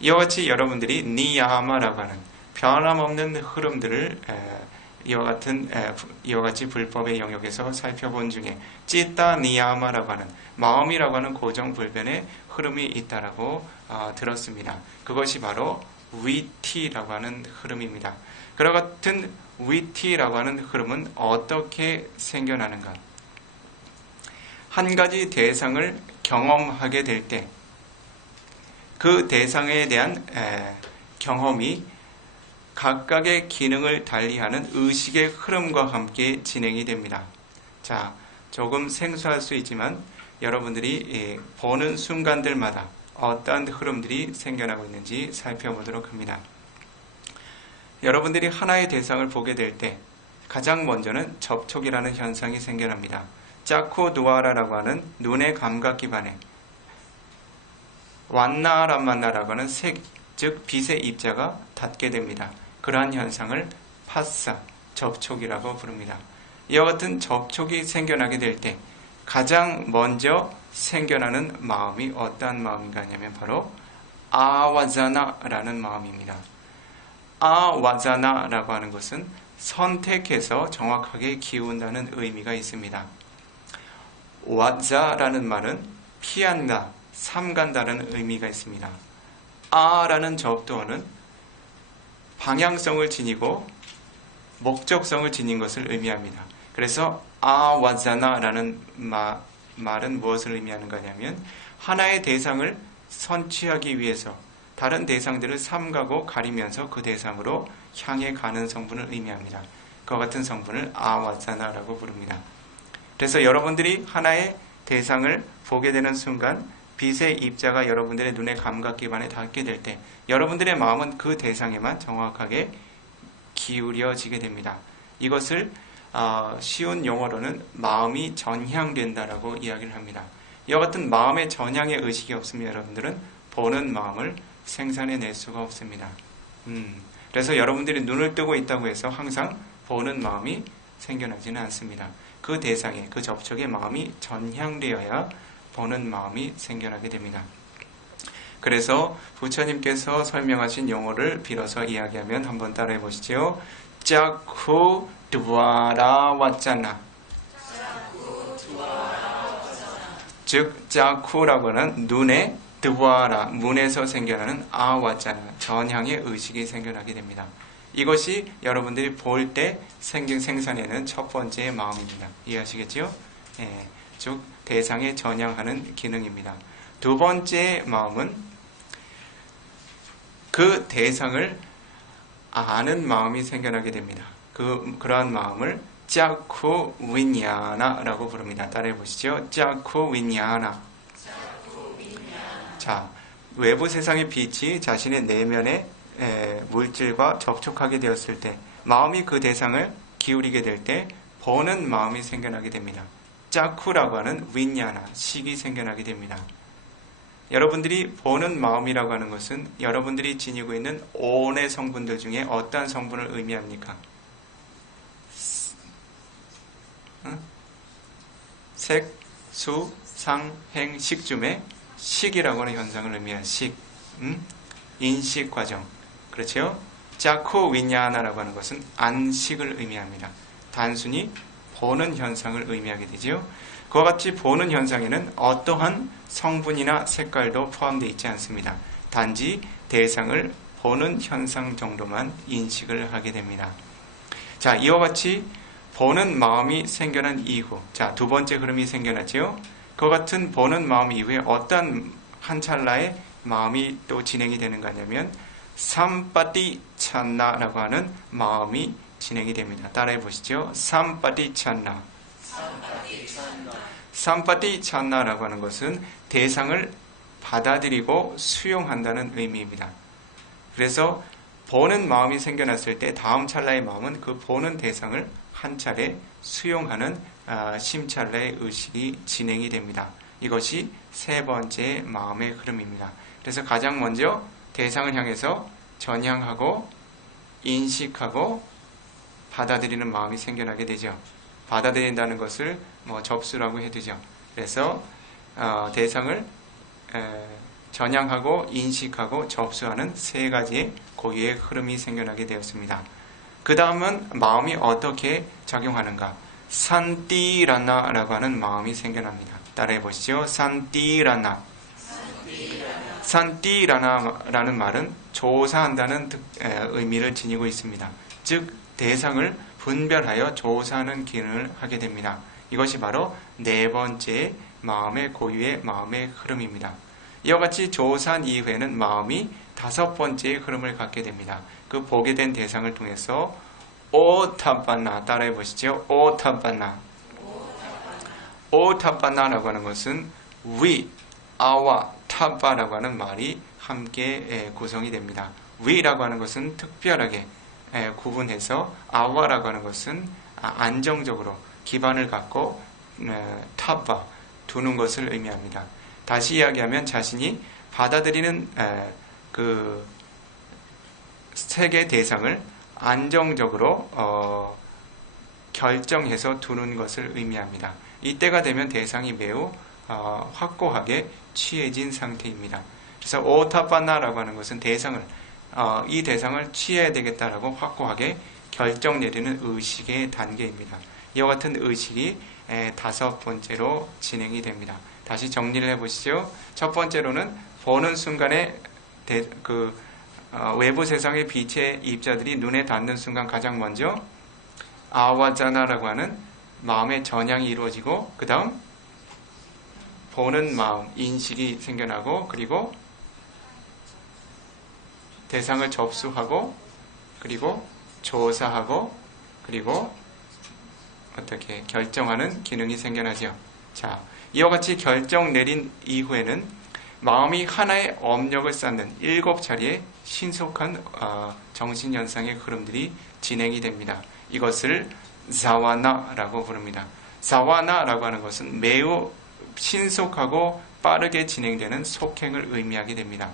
이와 같이 여러분들이 니야마라고 하는 변함없는 흐름들을 이와 같이 불법의 영역에서 살펴본 중에 찌따 니야마라고 하는 마음이라고 하는 고정불변의 흐름이 있다라고 들었습니다. 그것이 바로 위티라고 하는 흐름입니다. 그와 같은 위티라고 하는 흐름은 어떻게 생겨나는가? 한 가지 대상을 경험하게 될 때 그 대상에 대한 경험이 각각의 기능을 달리하는 의식의 흐름과 함께 진행이 됩니다. 자, 조금 생소할 수 있지만 여러분들이 보는 순간들마다 어떠한 흐름들이 생겨나고 있는지 살펴보도록 합니다. 여러분들이 하나의 대상을 보게 될 때 가장 먼저는 접촉이라는 현상이 생겨납니다. 짜쿠 두아라라고 하는 눈의 감각 기반에 완나란만나라고 하는 색, 즉 빛의 입자가 닿게 됩니다. 그러한 현상을 파사, 접촉이라고 부릅니다. 이와 같은 접촉이 생겨나게 될 때 가장 먼저 생겨나는 마음이 어떠한 마음인가 하냐면 바로 아와자나라는 마음입니다. 아와자나라고 하는 것은 선택해서 정확하게 기운다는 의미가 있습니다. 와자라는 말은 피한다, 삼간다는 의미가 있습니다. 아라는 접두어는 방향성을 지니고 목적성을 지닌 것을 의미합니다. 그래서 아와자나라는 말은 무엇을 의미하는 거냐면 하나의 대상을 선취하기 위해서 다른 대상들을 삼가고 가리면서 그 대상으로 향해 가는 성분을 의미합니다. 그와 같은 성분을 아와자나라고 부릅니다. 그래서 여러분들이 하나의 대상을 보게 되는 순간 빛의 입자가 여러분들의 눈의 감각 기반에 닿게 될 때 여러분들의 마음은 그 대상에만 정확하게 기울여지게 됩니다. 이것을 쉬운 용어로는 마음이 전향된다라고 이야기를 합니다. 이와 같은 마음의 전향의 의식이 없으면 여러분들은 보는 마음을 생산해낼 수가 없습니다. 그래서 여러분들이 눈을 뜨고 있다고 해서 항상 보는 마음이 생겨나지는 않습니다. 그 대상에, 그 접촉의 마음이 전향되어야 보는 마음이 생겨나게 됩니다. 그래서 부처님께서 설명하신 용어를 빌어서 이야기하면 한번 따라해 보시죠. 짜쿠 두아라 왔잖아. 즉 짜쿠라고 하는 눈의 드와라, 문에서 생겨나는 아와잖아, 전향의 의식이 생겨나게 됩니다. 이것이 여러분들이 볼 때 생산해내는 첫 번째 마음입니다. 이해하시겠죠? 즉 대상에 전향하는 기능입니다. 두 번째 마음은 그 대상을 아는 마음이 생겨나게 됩니다. 그러한 마음을 짜쿠 윈야나라고 부릅니다. 따라해 보시죠. 짜쿠 윈야나. 자, 외부 세상의 빛이 자신의 내면의 물질과 접촉하게 되었을 때 마음이 그 대상을 기울이게 될 때 보는 마음이 생겨나게 됩니다. 짜쿠라고 하는 윈야나, 식이 생겨나게 됩니다. 여러분들이 보는 마음이라고 하는 것은 여러분들이 지니고 있는 온의 성분들 중에 어떠한 성분을 의미합니까? 색, 수, 상, 행, 식 중에 식이라고 하는 현상을 의미한 식, 인식 과정. 그렇죠? 짜쿠 윈야나라고 하는 것은 안식을 의미합니다. 단순히 보는 현상을 의미하게 되죠. 그와 같이 보는 현상에는 어떠한 성분이나 색깔도 포함되어 있지 않습니다. 단지 대상을 보는 현상 정도만 인식을 하게 됩니다. 자, 이와 같이 보는 마음이 생겨난 이후, 자, 두 번째 흐름이 생겨났죠. 그와 같은 보는 마음 이후에 어떤 한 찰나의 마음이 또 진행이 되는가 하냐면 삼빠티찬나라고 하는 마음이 진행이 됩니다. 따라해 보시죠. 삼빠티찬나. 삼빠티찬나라고 하는 것은 대상을 받아들이고 수용한다는 의미입니다. 그래서 보는 마음이 생겨났을 때 다음 찰나의 마음은 그 보는 대상을 한 차례 수용하는 심찰나의 의식이 진행이 됩니다. 이것이 세 번째 마음의 흐름입니다. 그래서 가장 먼저 대상을 향해서 전향하고 인식하고 받아들이는 마음이 생겨나게 되죠. 받아들인다는 것을 접수라고 해두죠. 그래서 대상을 전향하고 인식하고 접수하는 세 가지의 고유의 흐름이 생겨나게 되었습니다. 그 다음은 마음이 어떻게 작용하는가? 산띠라나라고 하는 마음이 생겨납니다. 따라해 보시죠. 산띠라나. 산띠라나라는 말은 조사한다는 의미를 지니고 있습니다. 즉 대상을 분별하여 조사하는 기능을 하게 됩니다. 이것이 바로 네 번째 마음의 고유의 마음의 흐름입니다. 이와 같이 조사한 이후에는 마음이 다섯 번째의 흐름을 갖게 됩니다. 그 보게 된 대상을 통해서 오타빠나 따라해 보시죠. 오타빠나. 오타빠나라고 하는 것은 위, 아와 타빠라고 하는 말이 함께 구성이 됩니다. 위라고 하는 것은 특별하게 구분해서 아와라고 하는 것은 안정적으로 기반을 갖고 타빠 두는 것을 의미합니다. 다시 이야기하면 자신이 받아들이는 그 세계 대상을 안정적으로 결정해서 두는 것을 의미합니다. 이때가 되면 대상이 매우 확고하게 취해진 상태입니다. 그래서 오타빠나라고 하는 것은 대상을 이 대상을 취해야 되겠다라고 확고하게 결정 내리는 의식의 단계입니다. 이와 같은 의식이 다섯 번째로 진행이 됩니다. 다시 정리를 해보시죠. 첫 번째로는 보는 순간에 외부 세상의 빛의 입자들이 눈에 닿는 순간 가장 먼저 아와자나라고 하는 마음의 전향이 이루어지고 그 다음 보는 마음, 인식이 생겨나고 그리고 대상을 접수하고 그리고 조사하고 그리고 어떻게 결정하는 기능이 생겨나죠. 자, 이와 같이 결정 내린 이후에는 마음이 하나의 업력을 쌓는 7차례의 신속한 정신현상의 흐름들이 진행이 됩니다. 이것을 자와나라고 부릅니다. 자와나라고 하는 것은 매우 신속하고 빠르게 진행되는 속행을 의미하게 됩니다.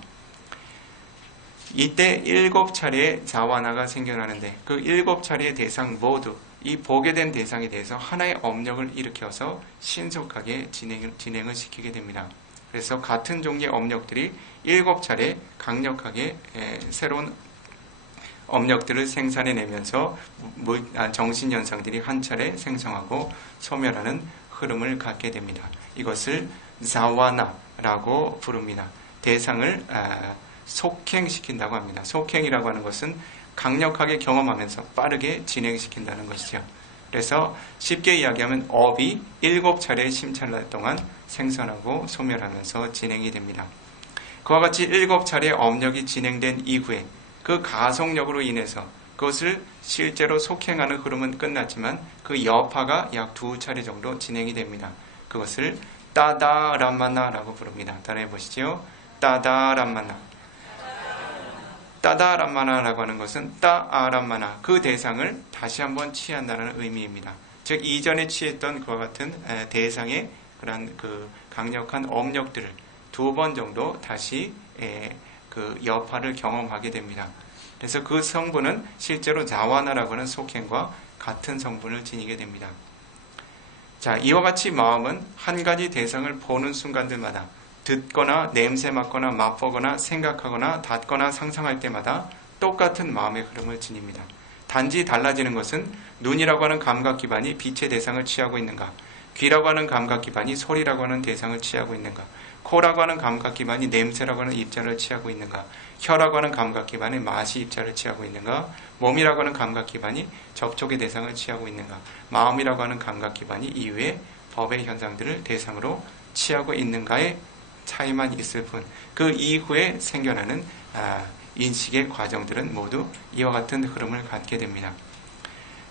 이때 7차례의 자와나가 생겨나는데 그 7차례의 대상 모두 이 보게 된 대상에 대해서 하나의 업력을 일으켜서 신속하게 진행을 시키게 됩니다. 그래서 같은 종류의 업력들이 7차례 강력하게 새로운 업력들을 생산해내면서 정신현상들이 한 차례 생성하고 소멸하는 흐름을 갖게 됩니다. 이것을 자와나라고 부릅니다. 대상을 속행시킨다고 합니다. 속행이라고 하는 것은 강력하게 경험하면서 빠르게 진행시킨다는 것이죠. 그래서 쉽게 이야기하면 업이 7차례의 심찰날 동안 생성하고 소멸하면서 진행이 됩니다. 그와 같이 7차례의 업력이 진행된 이후에 그 가속력으로 인해서 그것을 실제로 속행하는 흐름은 끝났지만 그 여파가 약 2차례 정도 진행이 됩니다. 그것을 따다람마나라고 부릅니다. 따라해 보시죠. 따다람마나. 따다람마나라고 하는 것은 따아람마나 그 대상을 다시 한번 취한다는 의미입니다. 즉 이전에 취했던 그와 같은 대상의 그런 그 강력한 업력들을 2번 정도 다시 그 여파를 경험하게 됩니다. 그래서 그 성분은 실제로 자와나라고 하는 속행과 같은 성분을 지니게 됩니다. 자, 이와 같이 마음은 한 가지 대상을 보는 순간들마다 듣거나 냄새 맡거나 맛보거나 생각하거나 닿거나 상상할 때마다 똑같은 마음의 흐름을 지닙니다. 단지 달라지는 것은 눈이라고 하는 감각 기반이 빛의 대상을 취하고 있는가, 귀라고 하는 감각 기반이 소리라고 하는 대상을 취하고 있는가, 코라고 하는 감각 기반이 냄새라고 하는 입자를 취하고 있는가, 혀라고 하는 감각 기반이 맛이 입자를 취하고 있는가, 몸이라고 하는 감각 기반이 접촉의 대상을 취하고 있는가, 마음이라고 하는 감각 기반이 이외의 법의 현상들을 대상으로 취하고 있는가의 차이만 있을 뿐, 그 이후에 생겨나는 인식의 과정들은 모두 이와 같은 흐름을 갖게 됩니다.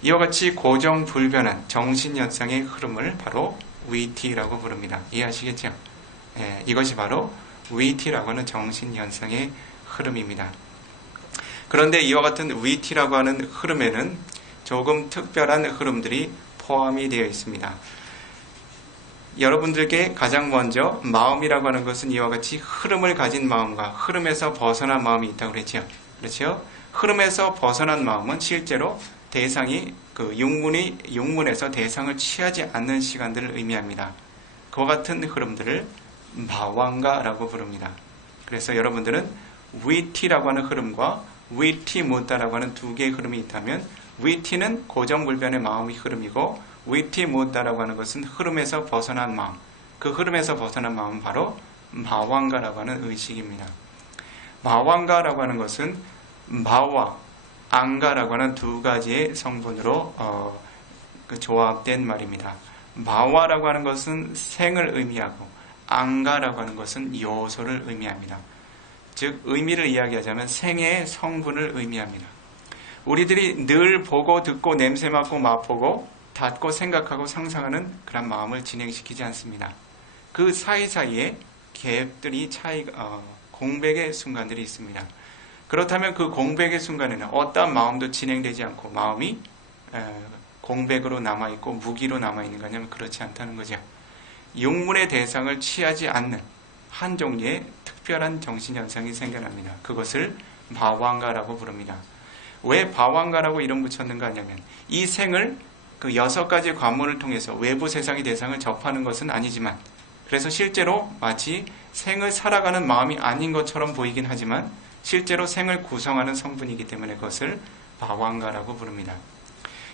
이와 같이 고정불변한 정신현상의 흐름을 바로 위티라고 부릅니다. 이해하시겠죠? 이것이 바로 위티라고 하는 정신현상의 흐름입니다. 그런데 이와 같은 위티라고 하는 흐름에는 조금 특별한 흐름들이 포함이 되어 있습니다. 여러분들께 가장 먼저 마음이라고 하는 것은 이와 같이 흐름을 가진 마음과 흐름에서 벗어난 마음이 있다고 그랬죠. 그렇죠? 흐름에서 벗어난 마음은 실제로 대상이 그 육문에서 대상을 취하지 않는 시간들을 의미합니다. 그와 같은 흐름들을 마왕가라고 부릅니다. 그래서 여러분들은 위티라고 하는 흐름과 위티 못다라고 하는 두 개의 흐름이 있다면 위티는 고정불변의 마음의 흐름이고 위티 못다라고 하는 것은 흐름에서 벗어난 마음. 그 흐름에서 벗어난 마음은 바로 마왕가라고 하는 의식입니다. 마왕가라고 하는 것은 마와 앙가라고 하는 두 가지의 성분으로 조합된 말입니다. 마와라고 하는 것은 생을 의미하고 앙가라고 하는 것은 요소를 의미합니다. 즉 의미를 이야기하자면 생의 성분을 의미합니다. 우리들이 늘 보고 듣고 냄새 맡고 맛보고 닿고 생각하고 상상하는 그런 마음을 진행시키지 않습니다. 그 사이사이에 갭들이 공백의 순간들이 있습니다. 그렇다면 그 공백의 순간에는 어떠한 마음도 진행되지 않고 마음이 공백으로 남아있고 무기로 남아있는 거냐면 그렇지 않다는 거죠. 육문의 대상을 취하지 않는 한 종류의 특별한 정신현상이 생겨납니다. 그것을 바왕가라고 부릅니다. 왜 바왕가라고 이름 붙였는가 하냐면 이 생을 그 6가지 관문을 통해서 외부 세상의 대상을 접하는 것은 아니지만 그래서 실제로 마치 생을 살아가는 마음이 아닌 것처럼 보이긴 하지만 실제로 생을 구성하는 성분이기 때문에 그것을 바왕가라고 부릅니다.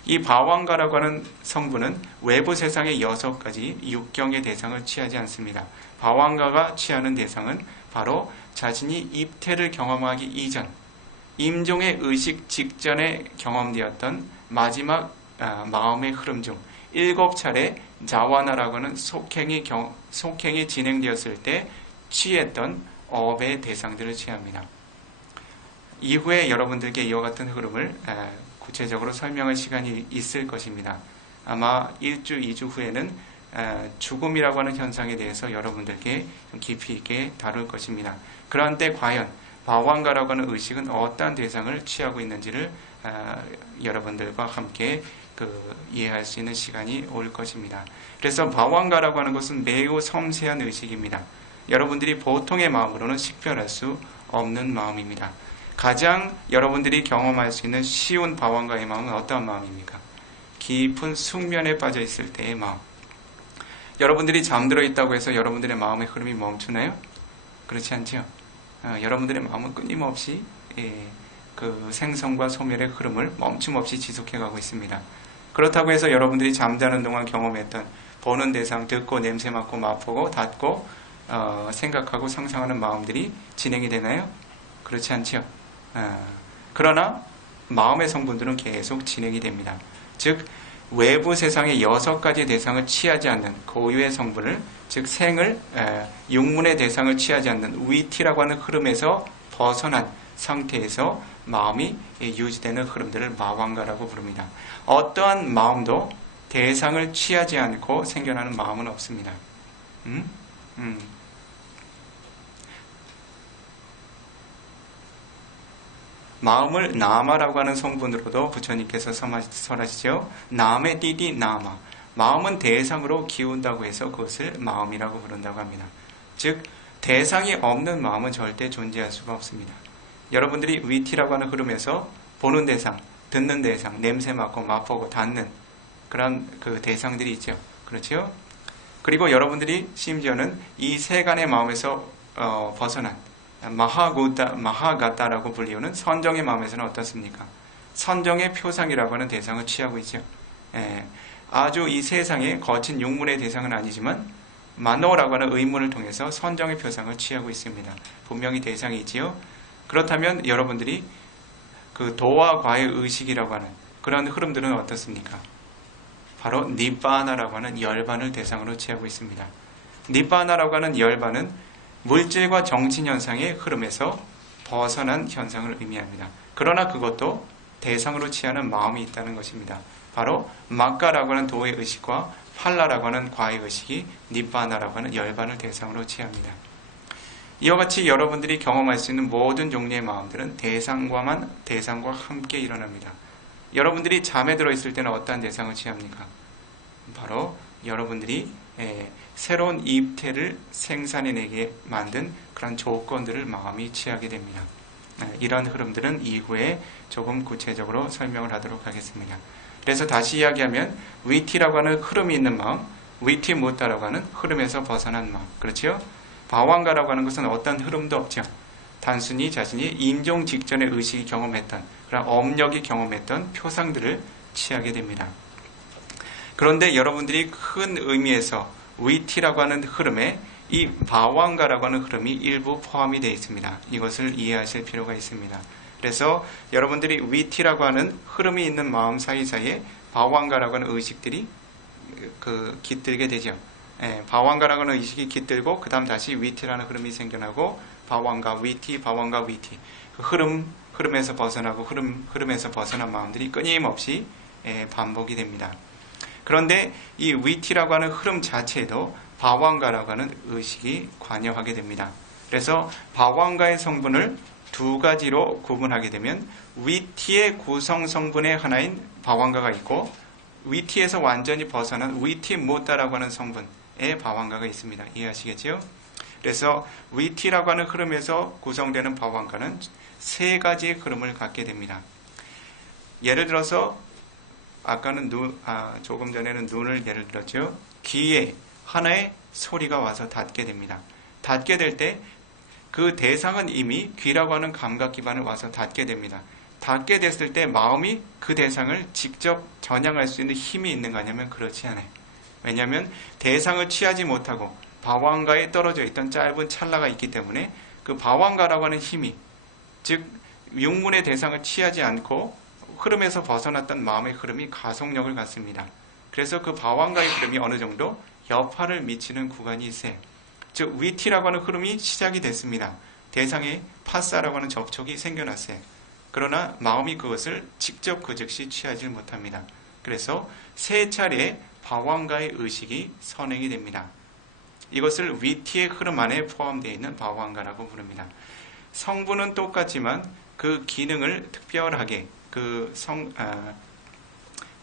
이 바왕가라고 하는 성분은 외부 세상의 6가지 육경의 대상을 취하지 않습니다. 바왕가가 취하는 대상은 바로 자신이 입태를 경험하기 이전, 임종의 의식 직전에 경험되었던 마지막 마음의 흐름 중 7차례 자와나라고 하는 속행이 진행되었을 때 취했던 업의 대상들을 취합니다. 이후에 여러분들께 이와 같은 흐름을 구체적으로 설명할 시간이 있을 것입니다. 아마 1주, 2주 후에는 죽음이라고 하는 현상에 대해서 여러분들께 좀 깊이 있게 다룰 것입니다. 그런 때 과연 바왕가라고 하는 의식은 어떠한 대상을 취하고 있는지를 여러분들과 함께 이해할 수 있는 시간이 올 것입니다. 그래서 바왕가라고 하는 것은 매우 섬세한 의식입니다. 여러분들이 보통의 마음으로는 식별할 수 없는 마음입니다. 가장 여러분들이 경험할 수 있는 쉬운 바왕가의 마음은 어떠한 마음입니까? 깊은 숙면에 빠져 있을 때의 마음. 여러분들이 잠들어 있다고 해서 여러분들의 마음의 흐름이 멈추나요? 그렇지 않죠? 여러분들의 마음은 끊임없이 그 생성과 소멸의 흐름을 멈춤없이 지속해가고 있습니다. 그렇다고 해서 여러분들이 잠자는 동안 경험했던 보는 대상, 듣고 냄새 맡고 맛보고 닿고 생각하고 상상하는 마음들이 진행이 되나요? 그렇지 않죠? 그러나 마음의 성분들은 계속 진행이 됩니다. 즉 외부 세상의 6가지 대상을 취하지 않는 고유의 성분을, 즉 생을 육문의 대상을 취하지 않는 위티라고 하는 흐름에서 벗어난 상태에서 마음이 유지되는 흐름들을 마왕가라고 부릅니다. 어떠한 마음도 대상을 취하지 않고 생겨나는 마음은 없습니다. 마음을 나마라고 하는 성분으로도 부처님께서 설하시죠. 남의 띠디 나마. 마음은 대상으로 기운다고 해서 그것을 마음이라고 부른다고 합니다. 즉 대상이 없는 마음은 절대 존재할 수가 없습니다. 여러분들이 위티라고 하는 흐름에서 보는 대상, 듣는 대상, 냄새 맡고 맛보고 닿는 그런 그 대상들이 있죠. 그렇죠? 그리고 여러분들이 심지어는 이 세간의 마음에서 벗어난 마하가타라고 불리우는 선정의 마음에서는 어떻습니까? 선정의 표상이라고 하는 대상을 취하고 있죠. 아주 이 세상의 거친 육문의 대상은 아니지만 만노라고 하는 의문을 통해서 선정의 표상을 취하고 있습니다. 분명히 대상이 있지요. 그렇다면 여러분들이 그 도와 과의 의식이라고 하는 그런 흐름들은 어떻습니까? 바로 니바나라고 하는 열반을 대상으로 취하고 있습니다. 니바나라고 하는 열반은 물질과 정신현상의 흐름에서 벗어난 현상을 의미합니다. 그러나 그것도 대상으로 취하는 마음이 있다는 것입니다. 바로 막가라고 하는 도의 의식과 팔라라고 하는 과의 의식이 니바나라고 하는 열반을 대상으로 취합니다. 이와 같이 여러분들이 경험할 수 있는 모든 종류의 마음들은 대상과 함께 일어납니다. 여러분들이 잠에 들어있을 때는 어떠한 대상을 취합니까? 바로 여러분들이 새로운 입태를 생산해내게 만든 그런 조건들을 마음이 취하게 됩니다. 이런 흐름들은 이후에 조금 구체적으로 설명을 하도록 하겠습니다. 그래서 다시 이야기하면 위티라고 하는 흐름이 있는 마음, 위티 못다라고 하는 흐름에서 벗어난 마음, 그렇죠? 바왕가라고 하는 것은 어떤 흐름도 없죠. 단순히 자신이 임종 직전에 의식이 경험했던 그런 업력이 경험했던 표상들을 취하게 됩니다. 그런데 여러분들이 큰 의미에서 위티라고 하는 흐름에 이 바왕가라고 하는 흐름이 일부 포함이 되어 있습니다. 이것을 이해하실 필요가 있습니다. 그래서 여러분들이 위티라고 하는 흐름이 있는 마음 사이사이에 바왕가라고 하는 의식들이 깃들게 되죠. 바왕가라고 하는 의식이 깃들고 그 다음 다시 위티라는 흐름이 생겨나고 바왕가, 위티, 바왕가, 위티. 그 흐름에서 벗어나고 흐름에서 벗어난 마음들이 끊임없이 반복이 됩니다. 그런데 이 위티라고 하는 흐름 자체에도 바왕가라고 하는 의식이 관여하게 됩니다. 그래서 바왕가의 성분을 두 가지로 구분하게 되면 위티의 구성 성분의 하나인 바왕가가 있고 위티에서 완전히 벗어난 위티 무다라고 하는 성분의 바왕가가 있습니다. 이해하시겠죠? 그래서 위티라고 하는 흐름에서 구성되는 바왕가는 세 가지의 흐름을 갖게 됩니다. 예를 들어서 아까는 조금 전에는 눈을 예를 들었죠. 귀에 하나의 소리가 와서 닿게 됩니다. 닿게 될 때 그 대상은 이미 귀라고 하는 감각 기반을 와서 닿게 됩니다. 닿게 됐을 때 마음이 그 대상을 직접 전향할 수 있는 힘이 있는가 하냐면 그렇지 않아요. 왜냐하면 대상을 취하지 못하고 바왕가에 떨어져 있던 짧은 찰나가 있기 때문에 그 바왕가라고 하는 힘이, 즉 육문의 대상을 취하지 않고 흐름에서 벗어났던 마음의 흐름이 가속력을 갖습니다. 그래서 그 바왕가의 흐름이 어느 정도 여파를 미치는 구간이 있어요. 즉 위티라고 하는 흐름이 시작이 됐습니다. 대상에 파사라고 하는 접촉이 생겨났어요. 그러나 마음이 그것을 직접 그 즉시 취하지 못합니다. 그래서 세 차례 바왕가의 의식이 선행이 됩니다. 이것을 위티의 흐름 안에 포함되어 있는 바왕가라고 부릅니다. 성분은 똑같지만 그 기능을 특별하게 그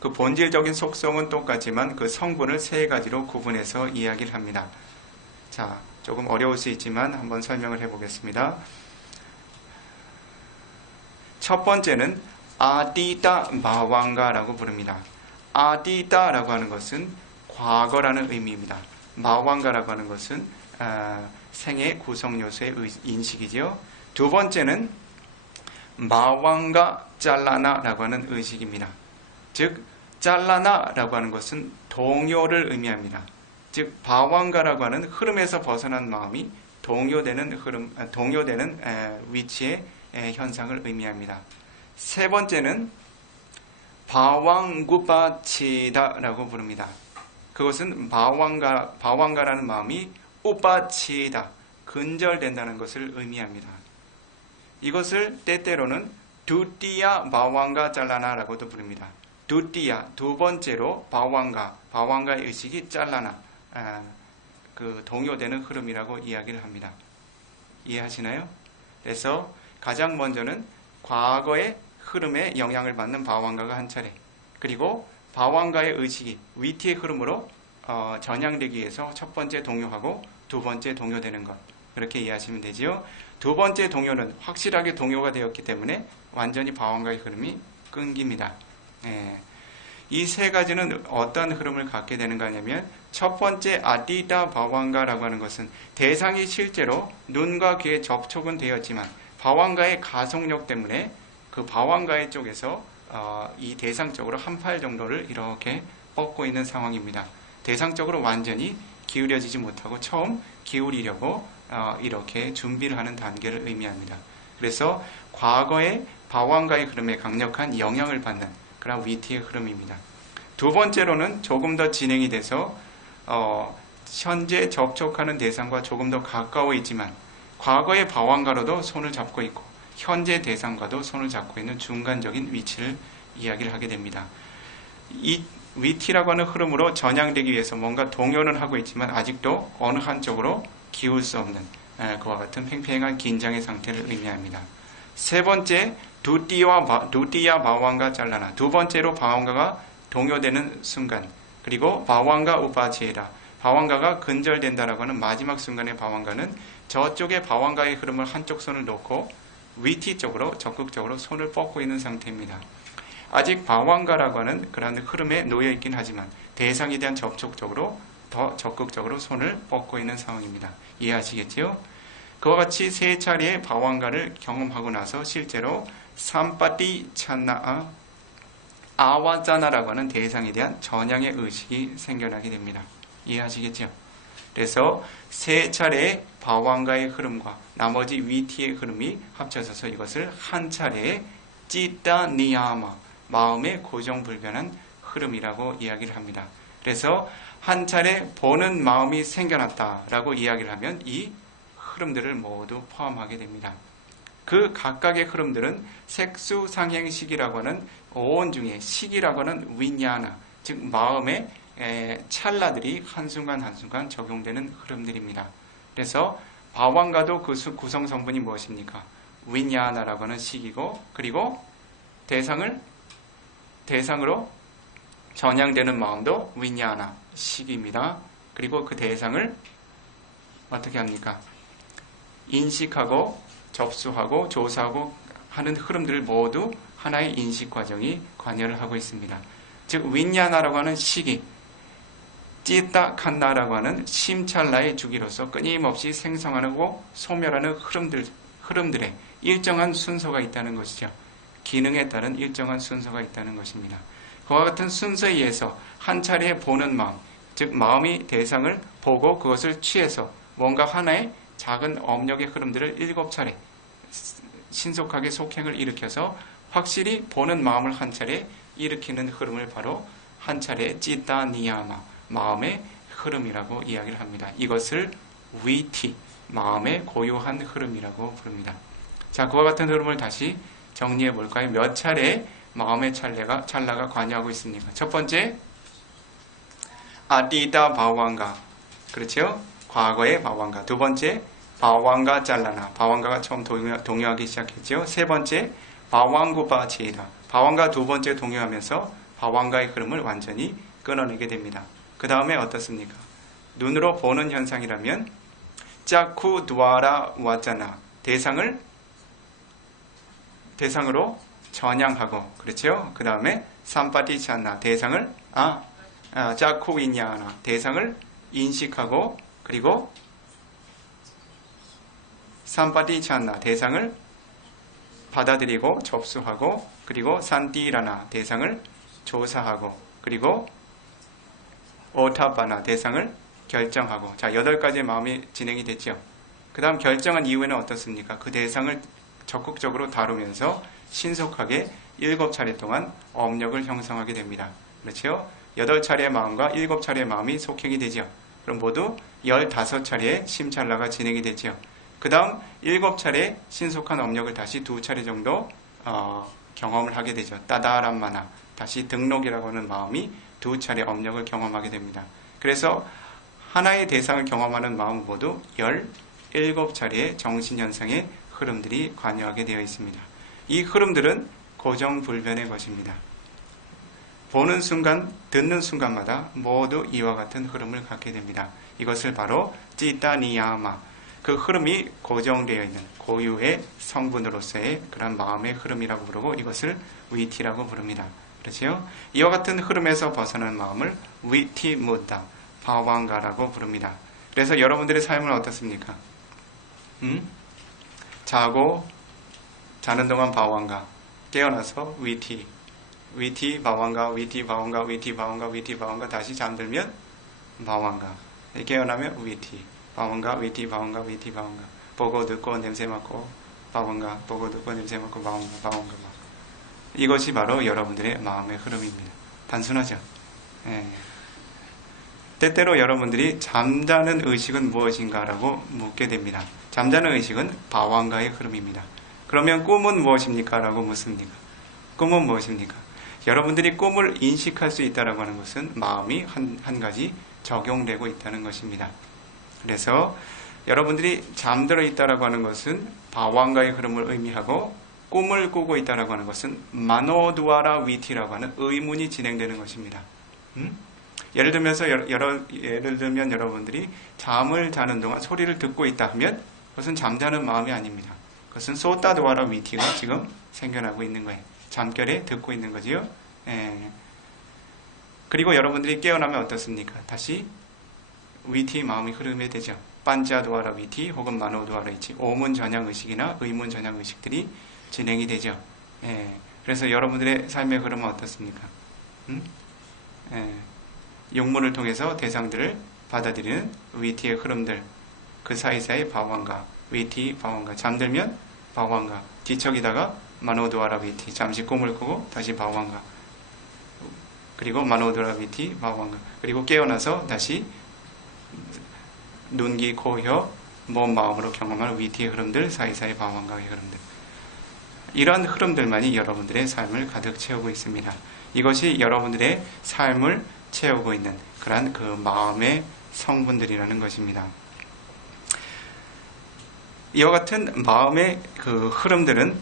본질적인 속성은 똑같지만 그 성분을 세 가지로 구분해서 이야기를 합니다. 자, 조금 어려울 수 있지만 한번 설명을 해보겠습니다. 첫 번째는 아디다 마왕가라고 부릅니다. 아디다라고 하는 것은 과거라는 의미입니다. 마왕가라고 하는 것은 생의 구성 요소의 인식이죠. 두 번째는 마왕가 짤라나라고 하는 의식입니다. 즉 짤라나라고 하는 것은 동요를 의미합니다. 즉 바왕가라고 하는 흐름에서 벗어난 마음이 동요되는 위치의 현상을 의미합니다. 세 번째는 바왕구바치다라고 부릅니다. 그것은 바왕가라는 마음이 우바치다, 근절된다는 것을 의미합니다. 이것을 때때로는 두띠야 바왕가 짤라나라고도 부릅니다. 두띠야, 두 번째로 바왕가의 의식이 짤라나, 그 동요되는 흐름이라고 이야기를 합니다. 이해하시나요? 그래서 가장 먼저는 과거의 흐름에 영향을 받는 바왕가가 한 차례, 그리고 바왕가의 의식이 위티의 흐름으로 전향되기 위해서 첫 번째 동요하고 두 번째 동요되는 것, 그렇게 이해하시면 되지요. 두 번째 동요는 확실하게 동요가 되었기 때문에 완전히 바왕가의 흐름이 끊깁니다. 이 세 가지는 어떤 흐름을 갖게 되는가 하냐면, 첫 번째 아디다 바왕가라고 하는 것은 대상이 실제로 눈과 귀에 접촉은 되었지만 바왕가의 가속력 때문에 그 바왕가의 쪽에서 이 대상 쪽으로 한 팔 정도를 이렇게 뻗고 있는 상황입니다. 대상 쪽으로 완전히 기울여지지 못하고 처음 기울이려고 이렇게 준비를 하는 단계를 의미합니다. 그래서 과거의 바왕가의 흐름에 강력한 영향을 받는 그런 위티의 흐름입니다. 두 번째로는 조금 더 진행이 돼서 현재 접촉하는 대상과 조금 더 가까워 있지만 과거의 바왕가로도 손을 잡고 있고 현재 대상과도 손을 잡고 있는 중간적인 위치를 이야기를 하게 됩니다. 이 위티라고 하는 흐름으로 전향되기 위해서 뭔가 동요는 하고 있지만 아직도 어느 한쪽으로 기울 수 없는 그와 같은 팽팽한 긴장의 상태를 의미합니다. 세 번째, 두띠야 바왕가 짤라나, 두 번째로 바왕가가 동요되는 순간, 그리고 바왕가 우바치에라, 바왕가가 근절된다라고 하는 마지막 순간의 바왕가는 저쪽의 바왕가의 흐름을 한쪽 손을 놓고 위티 쪽으로 적극적으로 손을 뻗고 있는 상태입니다. 아직 바왕가라고 하는 그런 흐름에 놓여 있긴 하지만 대상에 대한 접촉적으로 더 적극적으로 손을 뻗고 있는 상황입니다. 이해하시겠지요? 그와 같이 세 차례의 바왕가를 경험하고 나서 실제로 삼빠띠 찬나 아와자나라고 하는 대상에 대한 전향의 의식이 생겨나게 됩니다. 이해하시겠죠? 그래서 세 차례의 바왕가의 흐름과 나머지 위티의 흐름이 합쳐져서 이것을 한 차례의 찌따 니야마, 마음의 고정불변한 흐름이라고 이야기를 합니다. 그래서 한 차례 보는 마음이 생겨났다라고 이야기를 하면 이 흐름들을 모두 포함하게 됩니다. 그 각각의 흐름들은 색수상행식이라고 하는 오온 중에 식이라고 하는 위냐나, 즉 마음의 찰나들이 한순간 한순간 적용되는 흐름들입니다. 그래서 바왕가도 그 구성 성분이 무엇입니까? 위냐나라고 하는 식이고, 그리고 대상으로 전향되는 마음도 위냐나 식입니다. 그리고 그 대상을 어떻게 합니까? 인식하고 접수하고 조사하고 하는 흐름들을 모두 하나의 인식 과정이 관여를 하고 있습니다. 즉 위냐나라고 하는 식이 찌따 칸나라고 하는 심찰나의 주기로서 끊임없이 생성하고 소멸하는 흐름들의 일정한 순서가 있다는 것이죠. 기능에 따른 일정한 순서가 있다는 것입니다. 그와 같은 순서에 의해서 한 차례 보는 마음, 즉 마음이 대상을 보고 그것을 취해서 뭔가 하나의 작은 업력의 흐름들을 7차례 신속하게 속행을 일으켜서 확실히 보는 마음을 한 차례 일으키는 흐름을 바로 한 차례 찌따 니야마, 마음의 흐름이라고 이야기를 합니다. 이것을 위티, 마음의 고유한 흐름이라고 부릅니다. 자, 그와 같은 흐름을 다시 정리해 볼까요? 몇 차례 마음의 찰나가 관여하고 있습니까? 첫 번째, 아디다 바왕가. 그렇죠? 과거의 바왕가. 두 번째, 바왕가 짤라나. 바왕가가 처음 동요하기 시작했죠. 세 번째, 바왕구바 제이다. 바왕가 두 번째 동요하면서 바왕가의 흐름을 완전히 끊어내게 됩니다. 그 다음에 어떻습니까? 눈으로 보는 현상이라면 짜쿠 두아라 와자나. 대상으로 전향하고, 그렇죠? 그 다음에 삼파티찬나. 대상을 짜쿠 인야나. 대상을 인식하고, 그리고 삼파티찬나. 대상을 받아들이고 접수하고, 그리고 산티라나. 대상을 조사하고, 그리고 오타바나. 대상을 결정하고. 자, 8가지의 마음이 진행이 됐죠. 그 다음 결정한 이후에는 어떻습니까? 그 대상을 적극적으로 다루면서 신속하게 7차례 동안 업력을 형성하게 됩니다. 그렇죠? 8차례의 마음과 7차례의 마음이 속행이 되죠. 그럼 모두 15차례의 심찰나가 진행이 되죠. 그 다음 7차례 신속한 업력을 다시 2차례 정도 경험을 하게 되죠. 따다란마나, 다시 등록이라고 하는 마음이 2차례 업력을 경험하게 됩니다. 그래서 하나의 대상을 경험하는 마음 모두 17차례의 정신현상의 흐름들이 관여하게 되어 있습니다. 이 흐름들은 고정불변의 것입니다. 보는 순간, 듣는 순간마다 모두 이와 같은 흐름을 갖게 됩니다. 이것을 바로 찌따니야마, 그 흐름이 고정되어 있는 고유의 성분으로서의 그런 마음의 흐름이라고 부르고 이것을 위티라고 부릅니다. 그렇지요? 이와 같은 흐름에서 벗어난 마음을 위티 무다, 바왕가라고 부릅니다. 그래서 여러분들의 삶은 어떻습니까? 자는 동안 바왕가, 깨어나서 위티 바왕가, 위티 바왕가, 위티 바왕가, 위티 바왕가, 다시 잠들면 바왕가, 깨어나면 위티 바왕가, 위티 바왕가, 위티 바왕가, 보고 듣고 냄새 맡고 바왕가, 보고 듣고 냄새 맡고 바왕가. 이것이 바로 여러분들의 마음의 흐름입니다. 단순하죠? 예. 때때로 여러분들이 잠자는 의식은 무엇인가라고 묻게 됩니다. 잠자는 의식은 바왕가의 흐름입니다. 그러면 꿈은 무엇입니까? 라고 묻습니다. 꿈은 무엇입니까? 여러분들이 꿈을 인식할 수 있다고 하는 것은 마음이 한 가지 적용되고 있다는 것입니다. 그래서 여러분들이 잠들어 있다고 하는 것은 바왕가의 흐름을 의미하고 꿈을 꾸고 있다고 하는 것은 마노두아라 위티라고 하는 의문이 진행되는 것입니다. 예를 들면 여러분들이 잠을 자는 동안 소리를 듣고 있다 하면 그것은 잠자는 마음이 아닙니다. 그것은 소따두아라 위티가 지금 생겨나고 있는 거예요. 잠결에 듣고 있는 거지요. 그리고 여러분들이 깨어나면 어떻습니까? 다시 위티의 마음이 흐르게 되죠. 반자도하라 위티 혹은 마노도하라 위티, 오문 전향 의식이나 의문 전향 의식들이 진행이 되죠. 예, 그래서 여러분들의 삶의 흐름은 어떻습니까? 예, 용문을 통해서 대상들을 받아들이는 위티의 흐름들, 그 사이사이 바완가, 위티 바완가, 잠들면 바완가, 뒤척이다가 마노도하라 위티, 잠시 꿈을 꾸고 다시 바완가, 그리고 마노도하라 위티 바완가, 그리고 깨어나서 다시 눈, 귀, 코, 혀, 몸, 마음으로 경험하는 위티의 흐름들, 사이사이 바완가의 흐름들, 이러한 흐름들만이 여러분들의 삶을 가득 채우고 있습니다. 이것이 여러분들의 삶을 채우고 있는 그러한 그 마음의 성분들이라는 것입니다. 이와 같은 마음의 그 흐름들은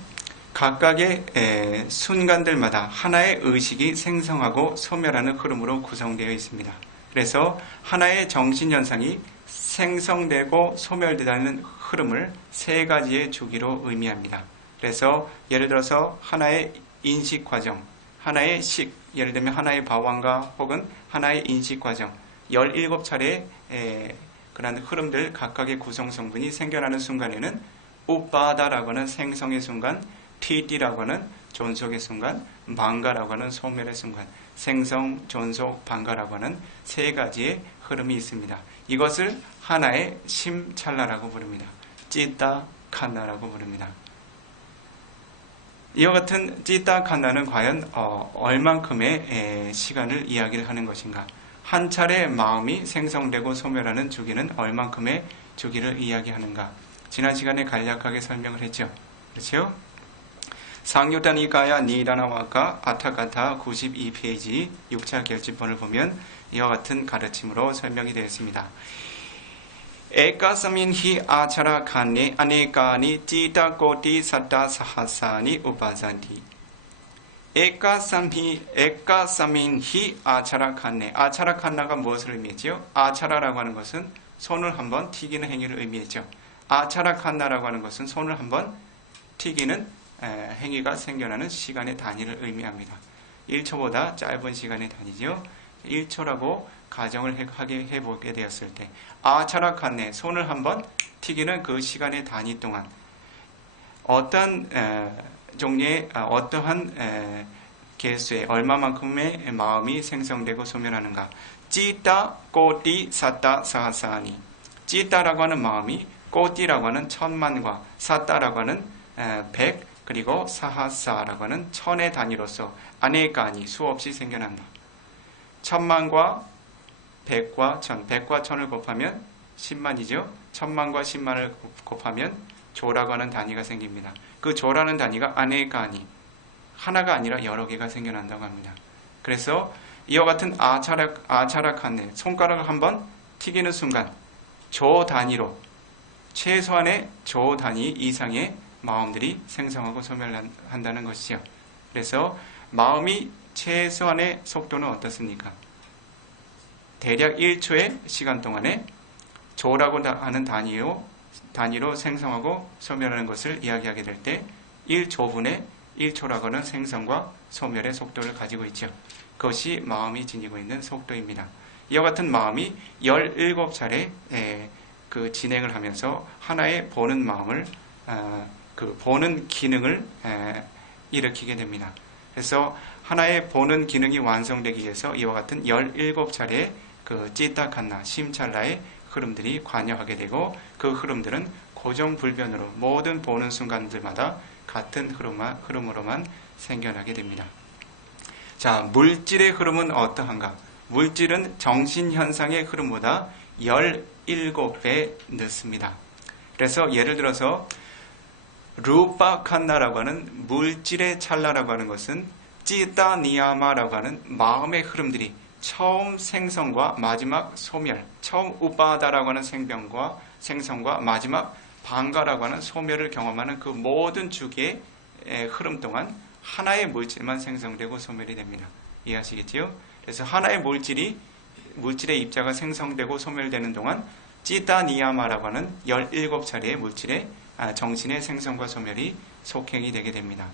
각각의 순간들마다 하나의 의식이 생성하고 소멸하는 흐름으로 구성되어 있습니다. 그래서 하나의 정신현상이 생성되고 소멸되는 흐름을 세 가지의 주기로 의미합니다. 그래서 예를 들어서 하나의 인식 과정, 하나의 식, 예를 들면 하나의 바완가 혹은 하나의 인식 과정, 17차례의 그런 흐름들 각각의 구성 성분이 생겨나는 순간에는 우빠다라고 하는 생성의 순간, 티디라고 하는 존속의 순간, 방가라고 하는 소멸의 순간, 생성, 존속, 방가라고 하는 세 가지의 흐름이 있습니다. 이것을 하나의 심찰나라고 부릅니다. 찌따 칸나라고 부릅니다. 이와 같은 찌따 칸나는 과연 얼만큼의 시간을 이야기를 하는 것인가? 한 차례 마음이 생성되고 소멸하는 주기는 얼만큼의 주기를 이야기하는가? 지난 시간에 간략하게 설명을 했죠. 그렇죠? 상유다니까야 니다나와가 아타가타 92페이지 6차 결집본을 보면 이와 같은 가르침으로 설명이 되어 있습니다. 에까사민 히 아차라 칸네 아네까니 찌타 코티 사타 사하사니 우파산티. 에까사민 히 아차라 칸네. 아차라 칸나가 무엇을 의미했지요? 아차라라고 하는 것은 손을 한번 튀기는 행위를 의미했죠. 아차라 칸나라고 하는 것은 손을 한번 튀기는 행위가 생겨나는 시간의 단위를 의미합니다. 1초보다 짧은 시간의 단위죠. 1초라고 가정을 하게 해보게 되었을 때 아차라 칸네, 손을 한번 튀기는 그 시간의 단위 동안 어떤 종류의 어떠한 개수의 얼마만큼의 마음이 생성되고 소멸하는가? 찌따 꼬띠 사따 사하사니. 찌따라고 하는 마음이 꼬띠라고 하는 천만과 사따라고 하는 100 그리고 사하사라고 하는 천의 단위로서 아네까니 수없이 생겨난다. 천만과 백과 천, 백과 천을 곱하면 10만이죠. 천만과 10만을 곱하면 조라고 하는 단위가 생깁니다. 그 조라는 단위가 아네까니, 하나가 아니라 여러 개가 생겨난다고 합니다. 그래서 이와 같은 아차락한네, 손가락을 한번 튀기는 순간 조 단위로 최소한의 조 단위 이상의 마음들이 생성하고 소멸한다는 것이죠. 그래서 마음이 최소한의 속도는 어떻습니까? 대략 1초의 시간 동안에 조라고 하는 단위로 생성하고 소멸하는 것을 이야기하게 될 때 1조분의 1초라고 하는 생성과 소멸의 속도를 가지고 있죠. 그것이 마음이 지니고 있는 속도입니다. 이와 같은 마음이 17차례 그 진행을 하면서 하나의 보는 마음을 그 보는 기능을 일으키게 됩니다. 그래서 하나의 보는 기능이 완성되기 위해서 이와 같은 17차례의 그 찌따칸나, 심찰나의 흐름들이 관여하게 되고 그 흐름들은 고정불변으로 모든 보는 순간들마다 같은 흐름으로만 생겨나게 됩니다. 자, 물질의 흐름은 어떠한가? 물질은 정신현상의 흐름보다 17배 늦습니다. 그래서 예를 들어서 루파 칸나라고 하는 물질의 찰나라고 하는 것은 찌따 니야마라고 하는 마음의 흐름들이 처음 생성과 마지막 소멸, 처음 우빠다라고 하는 생성과 마지막 방가라고 하는 소멸을 경험하는 그 모든 주기의 흐름 동안 하나의 물질만 생성되고 소멸이 됩니다. 이해하시겠지요? 그래서 하나의 물질의 입자가 생성되고 소멸되는 동안 찌따 니야마라고 하는 17차례의 물질의 정신의 생성과 소멸이 속행이 되게 됩니다.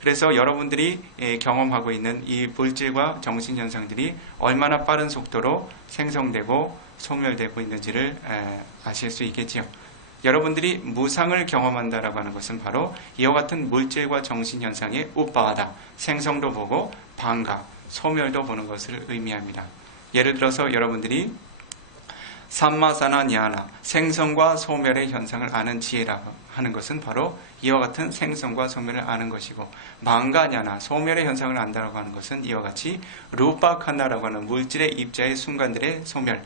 그래서 여러분들이 경험하고 있는 이 물질과 정신 현상들이 얼마나 빠른 속도로 생성되고 소멸되고 있는지를 아실 수 있겠지요. 여러분들이 무상을 경험한다라고 하는 것은 바로 이와 같은 물질과 정신 현상의 우빠하다, 생성도 보고 방가, 소멸도 보는 것을 의미합니다. 예를 들어서 여러분들이 삼마사나 냐나, 생성과 소멸의 현상을 아는 지혜라고 하는 것은 바로 이와 같은 생성과 소멸을 아는 것이고, 망가냐나, 소멸의 현상을 안다라고 하는 것은 이와 같이 루파칸나라고 하는 물질의 입자의 순간들의 소멸,